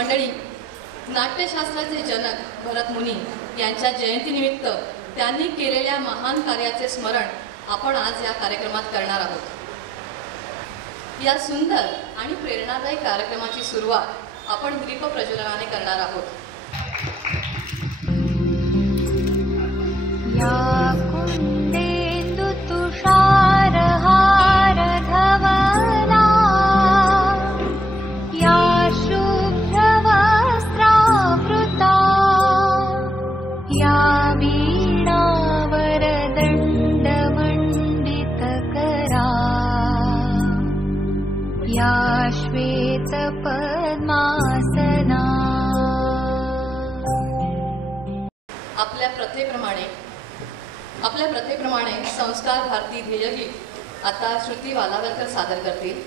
मंडळी, नाट्यशास्त्राचे जनक भरत मुनी यांच्या जयंतीनिमित्त त्यांनी केलेल्या महान कार्याचे स्मरण आपण आज या कार्यक्रमात करणार आहोत। या सुंदर आणि प्रेरणादायी कार्यक्रमाची सुरुवात आपण दीप प्रज्वलनाने करणार आहोत। या कुंदेन्दु तुषारहार धवला, या शुभ्रवस्त्रावृता, या वीणावरदण्डमण्डितकरा, या श्वेतपद्मासना। आपल्या प्रथेप्रमाणे संस्कार भारती ध्येयगीत आता श्रुती वालावलकर सादर करतील।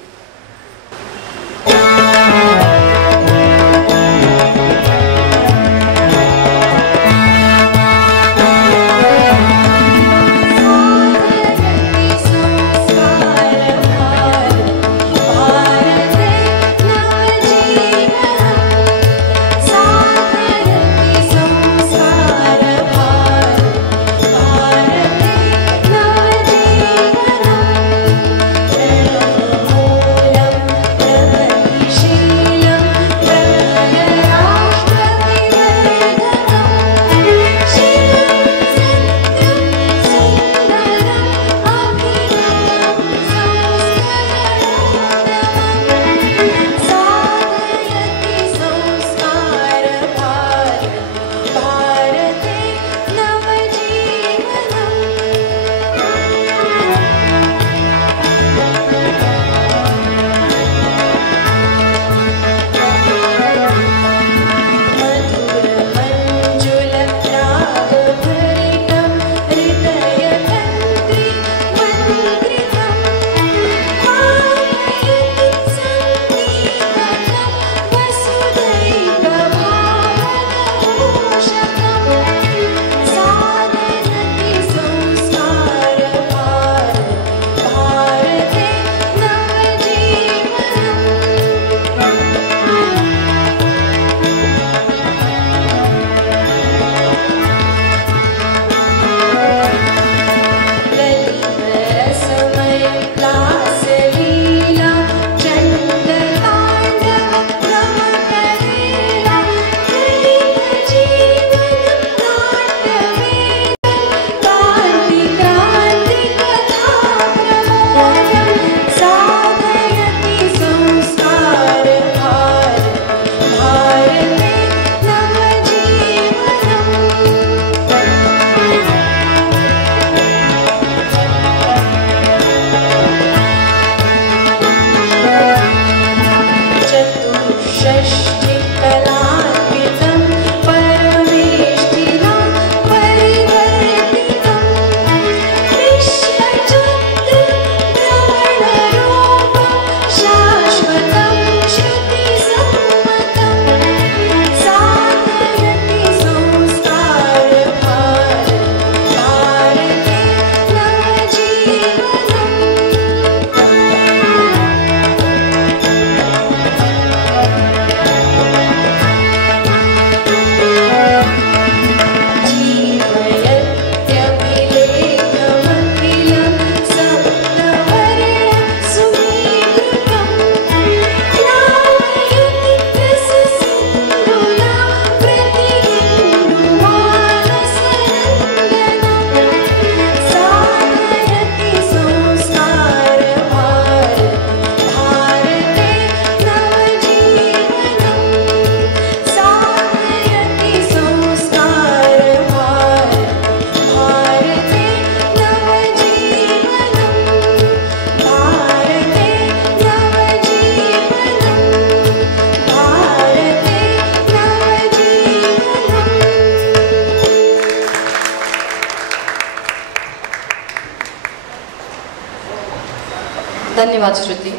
धन्यवाद श्रुती।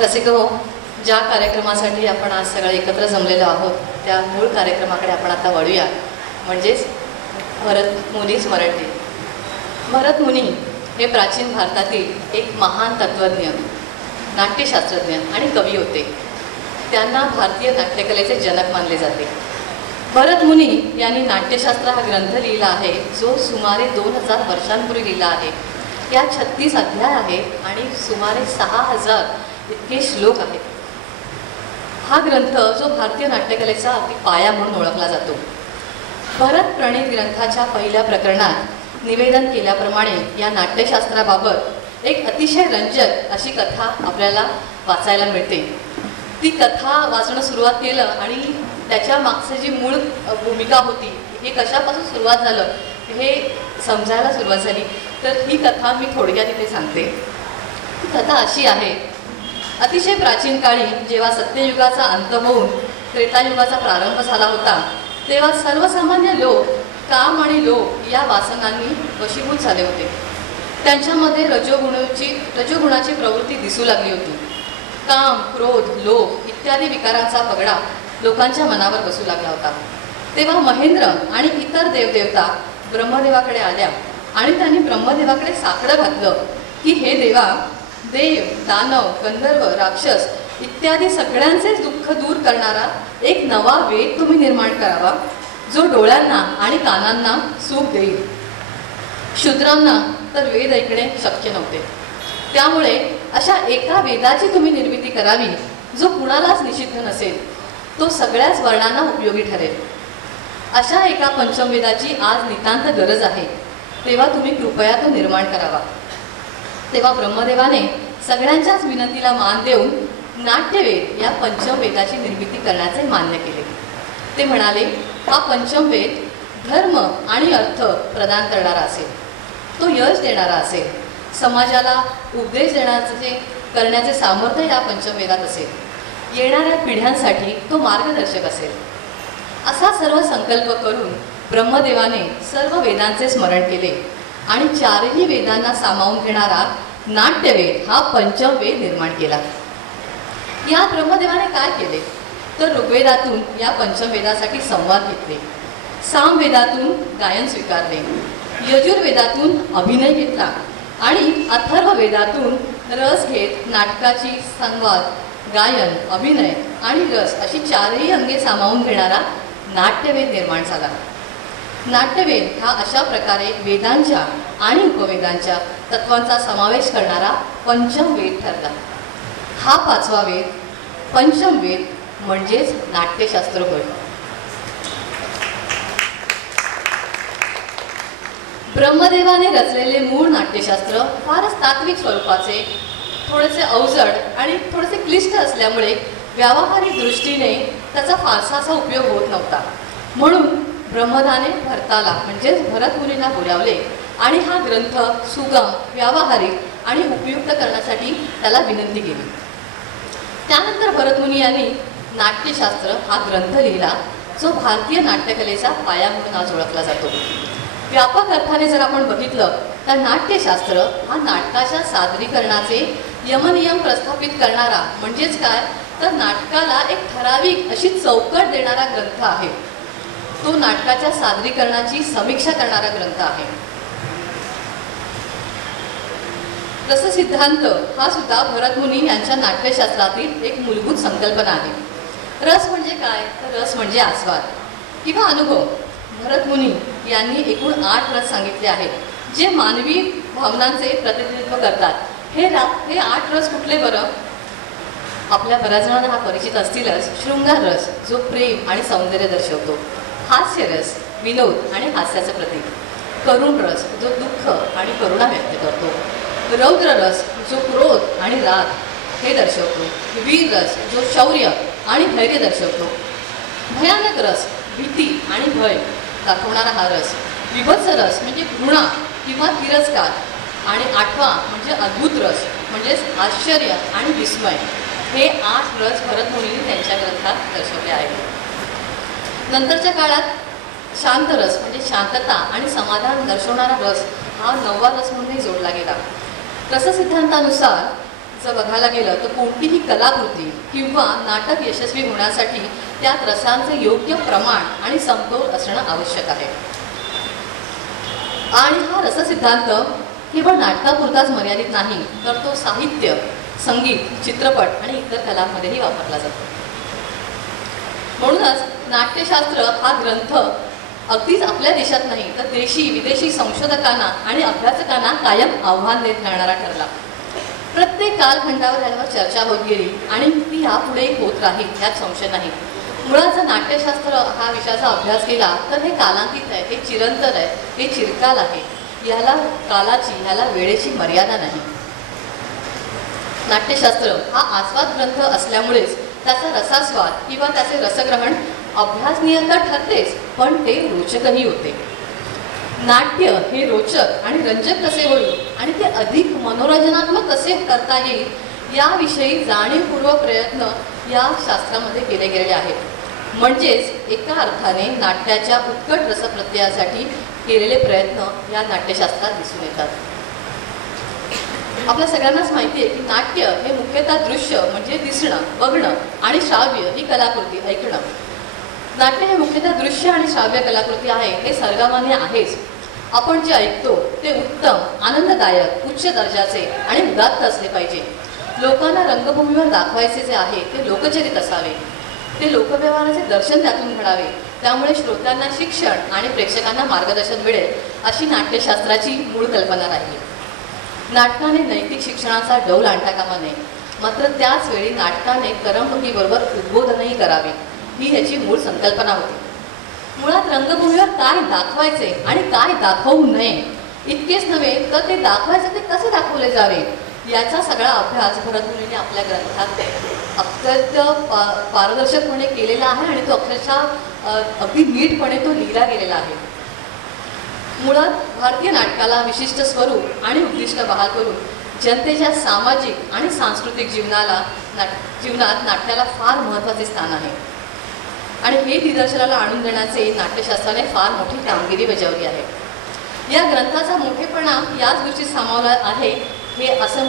रसिक हो, ज्या कार्यक्रमासाठी आपण आज सगळे एकत्र जमलेलो आहोत त्या मूळ कार्यक्रमाकडे आपण आता वळूया, म्हणजेच भरत मुनी स्मरण दिन। भरत मुनी हे प्राचीन भारतातील एक महान तत्त्वज्ञ, नाट्यशास्त्रज्ञ आणि कवी होते. त्यांना भारतीय नाट्यकलेचे जनक मानले जाते. भरत मुनी यांनी नाट्यशास्त्र हा ग्रंथ लिहिला आहे, जो सुमारे 2000 वर्षांपूर्वी लिहिला आहे. या 36 अध्याय आहेत आणि सुमारे 6000 इतके श्लोक आहेत. हा ग्रंथ जो भारतीय नाट्यकलेचा अगदी पाया म्हणून ओळखला जातो. भरत प्रणीत ग्रंथाच्या पहिल्या प्रकरणात निवेदन केल्याप्रमाणे या नाट्यशास्त्राबाबत एक अतिशय रंजक अशी कथा आपल्याला वाचायला मिळते. ती कथा वाचणं सुरुवात केलं आणि त्याच्या मागची जी मूळ भूमिका होती, हे कशापासून सुरुवात झालं हे समजायला सुरुवात झाली. तर ही कथा मी थोडक्यात इथे सांगते. ही कथा अशी आहे, अतिशय प्राचीन काळी जेव्हा सत्ययुगाचा अंत होऊन त्रेतायुगाचा प्रारंभ झाला होता, तेव्हा सर्वसामान्य लोक काम आणि लोभ या वासनांनी वशीभूत झाले होते. त्यांच्यामध्ये रजोगुणाची प्रवृत्ती दिसू लागली होती. काम, क्रोध, लोभ इत्यादी विकारांचा पगडा लोकांच्या मनावर बसू लागला होता. तेव्हा महेंद्र आणि इतर देवदेवता ब्रह्मदेवाकडे आल्या आणि त्यांनी ब्रह्मदेवाकडे साकडं घातलं की हे देवा, देव, दानव, गंधर्व, राक्षस इत्यादी सगळ्यांचेच दुःख दूर करणारा एक नवा वेद तुम्ही निर्माण करावा, जो डोळ्यांना आणि कानांना सुख देईल. शूद्रांना तर वेद ऐकणे शक्य नव्हते. त्यामुळे अशा एका वेदाची तुम्ही निर्मिती करावी, जो कुणालाच निषिद्ध नसेल, तो सगळ्याच वर्णांना उपयोगी ठरेल. अशा एका पंचमवेदाची आज नितांत गरज आहे. तेव्हा तुम्ही कृपया तो निर्माण करावा. तेव्हा ब्रह्मदेवाने सगळ्यांच्याच विनंतीला मान देऊन नाट्यवेद या पंचमवेदाची निर्मिती करण्याचे मान्य केले. ते म्हणाले, हा पंचमवेद धर्म आणि अर्थ प्रदान करणारा असेल, तो यश देणारा असेल, समाजाला उपदेश करण्याचे सामर्थ्य या पंचमवेदात असेल, येणाऱ्या पिढ्यांसाठी तो मार्गदर्शक असेल. असा सर्व संकल्प करून ब्रह्मदेवाने सर्व वेदांचे स्मरण केले आणि 4ही वेदांना सामावून घेणारा नाट्यवेद हा पंचमवेद निर्माण केला. या ब्रह्मदेवाने काय केले तर ऋग्वेदातून या पंचमवेदासाठी संवाद घेतले, सामवेदातून गायन स्वीकारले, यजुर्वेदातून अभिनय घेतला आणि अथर्ववेदातून रस घेत नाटकाची संवाद, गायन, अभिनय आणि रस अशी 4ही अंगे सामावून घेणारा नाट्यवेद निर्माण झाला. नाट्यवेद हा अशा प्रकारे वेदांच्या आणि उपवेदांच्या तत्वांचा समावेश करणारा पंचमवेद ठरला. हा 5वा वेद पंचमवेद म्हणजेच नाट्यशास्त्र होय. ब्रह्मदेवाने रचलेले मूळ नाट्यशास्त्र फारच तात्विक स्वरूपाचे, थोडेसे अवजड आणि थोडेसे क्लिष्ट असल्यामुळे व्यावहारिक दृष्टीने त्याचा फारसा असा उपयोग होत नव्हता. म्हणून ब्रह्मदाने भरताला म्हणजेच भरत मुनींना बोलावले आणि हा ग्रंथ सुगम, व्यावहारिक आणि उपयुक्त करण्यासाठी त्याला विनंती केली. त्यानंतर भरतमुनी यांनी नाट्यशास्त्र हा ग्रंथ लिहिला, जो भारतीय नाट्यकलेचा पाया म्हणून आज ओळखला जातो. व्यापक अर्थाने जर आपण बघितलं तर नाट्यशास्त्र हा नाटकाच्या सादरीकरणाचे यमनियम प्रस्थापित करणारा, म्हणजेच काय तर नाटकाला एक ठराविक अशी चौकट देणारा ग्रंथ आहे. तो नाटकाच्या सादरीकरणाची समीक्षा करणारा ग्रंथ आहे. रससिद्धांत हा सुद्धा भरतमुनी यांच्या नाट्यशास्त्रातील एक मूलभूत संकल्पना आहे. रस म्हणजे काय तर रस म्हणजे आस्वाद किंवा अनुभव. भरतमुनी यांनी एकूण 8 रस सांगितले आहेत, जे मानवी भावनांचे प्रतिनिधित्व करतात. हे 8 रस कुठले बरं? आपल्या बऱ्याच जणांना हा परिचित असतीलच. शृंगार रस, जो प्रेम आणि सौंदर्य दर्शवतो. हास्यरस, विनोद आणि हास्याचं प्रतीक. करुण रस, जो दुःख आणि करुणा व्यक्त करतो. रौद्र रस, जो क्रोध आणि राग हे दर्शवतो. वीर रस, जो शौर्य आणि धैर्य दर्शवतो. भयानक रस, भीती आणि भय दाखवणारा हा रस. विभत्स रस म्हणजे घृणा किंवा तिरस्कार. आणि 8वा म्हणजे अद्भुत रस, म्हणजेच आश्चर्य आणि विस्मय. हे 8 रस भरतमुनींनी त्यांच्या ग्रंथात दर्शवले आहेत. नंतरच्या काळात शांत रस म्हणजे शांतता आणि समाधान दर्शवणारा रस हा 9वा रस म्हणूनही जोडला गेला. रससिद्धांतानुसार जर बघायला गेलं तर कोणतीही कलाकृती किंवा नाटक यशस्वी होण्यासाठी त्यात रसांचे योग्य प्रमाण आणि समतोल असणं आवश्यक आहे. आणि हा रससिद्धांत केवळ नाटकापुरताच मर्यादित नाही, तर तो साहित्य, संगीत, चित्रपट आणि इतर कलांमध्येही वापरला जातो. म्हणूनच नाट्यशास्त्र हा ग्रंथ अगदीच आपल्या देशात नाही, तर देशी विदेशी संशोधकांना आणि अभ्यासकांना कायम आव्हान देत राहणारा ठरला. प्रत्येक कालखंडावर यावर चर्चा होत गेली आणि ती यापुढे होत राहील यात संशय नाही. मुळात जर नाट्यशास्त्र हा विषयाचा अभ्यास केला तर हे कालांकित आहे, हे चिरंतन आहे, हे चिरकाल आहे. याला कालाची, ह्याला वेळेची मर्यादा नाही. नाट्यशास्त्र हा आस्वाद ग्रंथ असल्यामुळेच त्याचा रसास्वाद किंवा त्याचे रसग्रहण अभ्यासनीय तर ठरतेच, पण ते रोचकही होते. नाट्य हे रोचक आणि रंजक कसे होईल आणि ते अधिक मनोरंजनात्मक कसे करता येईल याविषयी जाणीवपूर्वक प्रयत्न या शास्त्रामध्ये केले गेलेले आहेत. म्हणजेच एका अर्थाने नाट्याच्या उत्कट रसप्रत्ययासाठी केलेले प्रयत्न या नाट्यशास्त्रात दिसून येतात. आपल्या सगळ्यांनाच माहिती आहे की नाट्य हे मुख्यतः दृश्य म्हणजे दिसणं, बघणं आणि श्राव्य ही कलाकृती ऐकणं. नाट्य हे मुख्यतः दृश्य आणि श्राव्य कलाकृती आहे, हे सर्वमान्य आहेच. आपण जे ऐकतो ते उत्तम, आनंददायक, उच्च दर्जाचे आणि उदात्त असले पाहिजे. लोकांना रंगभूमीवर दाखवायचे जे आहे ते लोकचरित असावे, ते लोकव्यवहाराचे दर्शन त्यातून घडावे. त्यामुळे श्रोत्यांना शिक्षण आणि प्रेक्षकांना मार्गदर्शन मिळेल अशी नाट्यशास्त्राची मूळ कल्पना राहिली. नाटकाने नैतिक शिक्षणाचा डौल आणता कामा नये, मात्र त्याच वेळी नाटकाने करमणुकीबरोबर उद्बोधनही करावे ही ह्याची मूळ संकल्पना होती. मुळात रंगभूमीवर काय दाखवायचे आणि काय दाखवू नये इतकेच नव्हे, तर ते दाखवायचे ते कसे दाखवले जावे याचा सगळा अभ्यास भरतमुनीने आपल्या ग्रंथात अत्यंत पारदर्शकपणे केलेला आहे आणि तो अक्षरशः अगदी नीटपणे तो लिहिला गेलेला आहे. मुळात भारतीय नाटकाला विशिष्ट स्वरूप आणि उद्दिष्ट बहाल करून जनतेच्या सामाजिक आणि सांस्कृतिक जीवनात नाट्याला फार महत्त्वाचे स्थान आहे आणि हे निदर्शनाला आणून देण्याचे नाट्यशास्त्राने फार मोठी कामगिरी बजावली आहे. या ग्रंथाचा मोठेपणा याच गोष्टीत सामावला आहे हे असं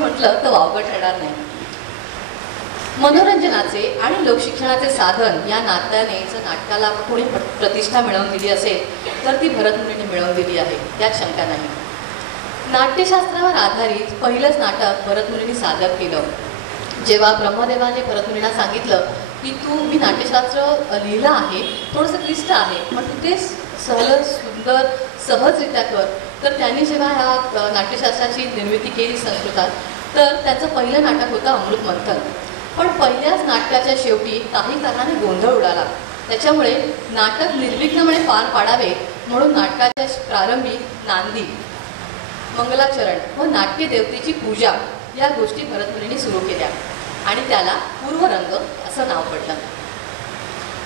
म्हटलं तर वावगं ठरणार नाही. मनोरंजनाचे आणि लोकशिक्षणाचे साधन या नात्याने जर नाटकाला कोणी प्रतिष्ठा मिळवून दिली असेल तर ती भरतमुनीने मिळवून दिली आहे, त्यात शंका नाही. नाट्यशास्त्रावर आधारित पहिलंच नाटक भरतमुनीने सादर केलं. जेव्हा ब्रह्मदेवाने भरतमुनीला सांगितलं की मी नाट्यशास्त्र लिहिलं आहे, थोडंसं क्लिष्ट आहे, पण तू ते सहज, सुंदर, सहजरित्या कर. तर त्यांनी जेव्हा ह्या नाट्यशास्त्राची निर्मिती केली संस्कृतात, तर त्याचं पहिलं नाटक होतं अमृत मंथन. पण पहिल्याच नाटकाच्या शेवटी काही कारणाने गोंधळ उडाला. त्याच्यामुळे नाटक निर्विघ्नपणे पार पाडावे म्हणून नाटकाच्या प्रारंभी नांदी, मंगलाचरण व नाट्यदेवतेची पूजा या गोष्टी भरतमुनीने सुरू केल्या आणि त्याला पूर्वरंग असं नाव पडलं.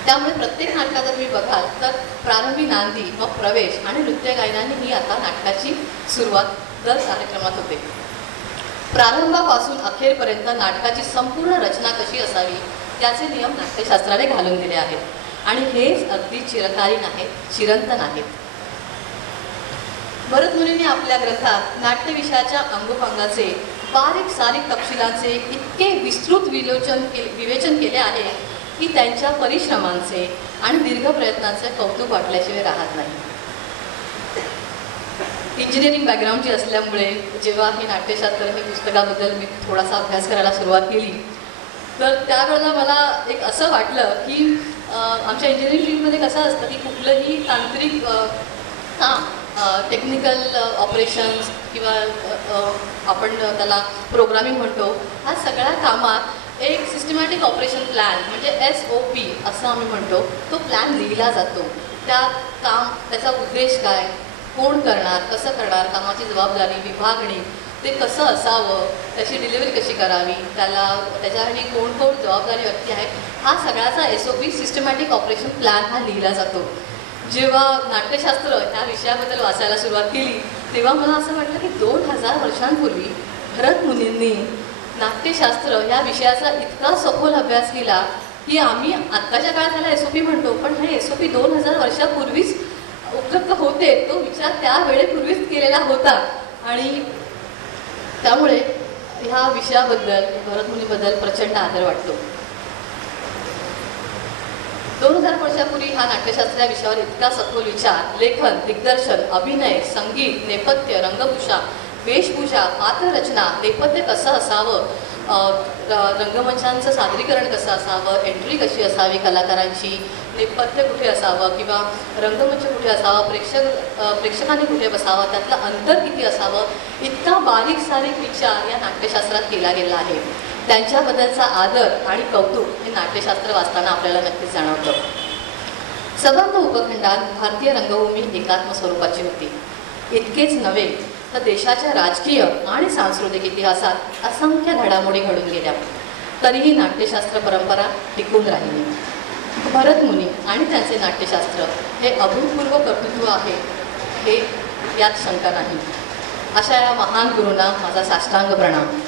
त्यामुळे प्रत्येक नाटकात जर तुम्ही बघाल तर प्रारंभी नांदी, मग प्रवेश आणि नृत्य गायनाने ही आता नाटकाची सुरुवात दर कार्यक्रमात होते. प्रारंभापासून अखेरपर्यंत नाटकाची संपूर्ण रचना कशी असावी त्याचे नियम नाट्यशास्त्राने घालून दिले आहेत आणि हेच अगदी चिरकालीन आहेत, चिरंतन आहेत. भरतमुनीने आपल्या ग्रंथात नाट्य विषयाच्या अंगोपांगाचे बारीक सारीक तपशिलांचे इतके विस्तृत विवेचन केले आहे की त्यांच्या परिश्रमांचे आणि दीर्घ प्रयत्नांचे कौतुक वाटल्याशिवाय राहत नाही. इंजिनिअरिंग बॅकग्राऊंडची असल्यामुळे जेव्हा हे नाट्यशास्त्र हे पुस्तकाबद्दल मी थोडासा अभ्यास करायला सुरुवात केली तर त्यावेळेला मला एक असं वाटलं की आमच्या इंजिनिअरिंग फील्डमध्ये कसं असतं की कुठलंही तांत्रिक काम, टेक्निकल ऑपरेशन्स किंवा आपण त्याला प्रोग्रामिंग म्हणतो, ह्या सगळ्या कामात एक सिस्टमॅटिक ऑपरेशन प्लॅन म्हणजे SOP असं आम्ही म्हणतो, तो प्लॅन लिहिला जातो. त्यात काम, त्याचा उद्देश काय, कोण करणार, कसं करणार, कामाची जबाबदारी, विभागणी, ते कसं असावं, त्याची डिलिव्हरी कशी करावी, त्याच्यासाठी कोण कोण जबाबदारी व्यक्ती आहेत, हा सगळ्याचा SOP सिस्टमॅटिक ऑपरेशन प्लॅन हा लिहिला जातो. जेव्हा नाट्यशास्त्र ह्या विषयाबद्दल वाचायला सुरुवात केली तेव्हा मला असं वाटलं की 2000 वर्षांपूर्वी भरतमुनींनी नाट्यशास्त्र या विषयाचा इतका सखोल अभ्यास केला की आम्ही आत्ताच्या काळात त्याला SOP म्हणतो, पण हे SOP 2000 वर्षापूर्वीच उपलब्ध होते. तो विचार त्या वेळेपूर्वीच केलेला होता आणि त्यामुळे ह्या विषयाबद्दल, भरतमुनीबद्दल प्रचंड आदर वाटतो. 2000 वर्षापूर्वी हा नाट्यशास्त्र या विषयावर इतका सखोल विचार, लेखन, दिग्दर्शन, अभिनय, संगीत, नेपथ्य, रंगभूषा, वेशभूषा, पात्ररचना, नेपथ्य कसं असावं, रंगमंचांचं सादरीकरण कसं असावं, एंट्री कशी असावी कलाकारांची, नेपथ्य कुठे असावं किंवा रंगमंच कुठे असावा, प्रेक्षकांनी कुठे बसावं, त्यातलं अंतर किती असावं, इतका बारीक सारीक विचार या नाट्यशास्त्रात केला गेला आहे. त्यांच्याबद्दलचा आदर आणि कौतुक हे नाट्यशास्त्र वाचताना आपल्याला नक्कीच जाणवतं. सबंध उपखंडात भारतीय रंगभूमी एकात्म स्वरूपाची होती. इतकेच नव्हे तर देशाच्या राजकीय आणि सांस्कृतिक इतिहासात असंख्य घडामोडी घडून गेल्या, तरीही नाट्यशास्त्र परंपरा टिकून राहिली. भरतमुनी आणि त्यांचे नाट्यशास्त्र हे अभूतपूर्व कर्तृत्व आहे, हे यात शंका नाही. अशा या महान गुरूंना माझा साष्टांग प्रणाम.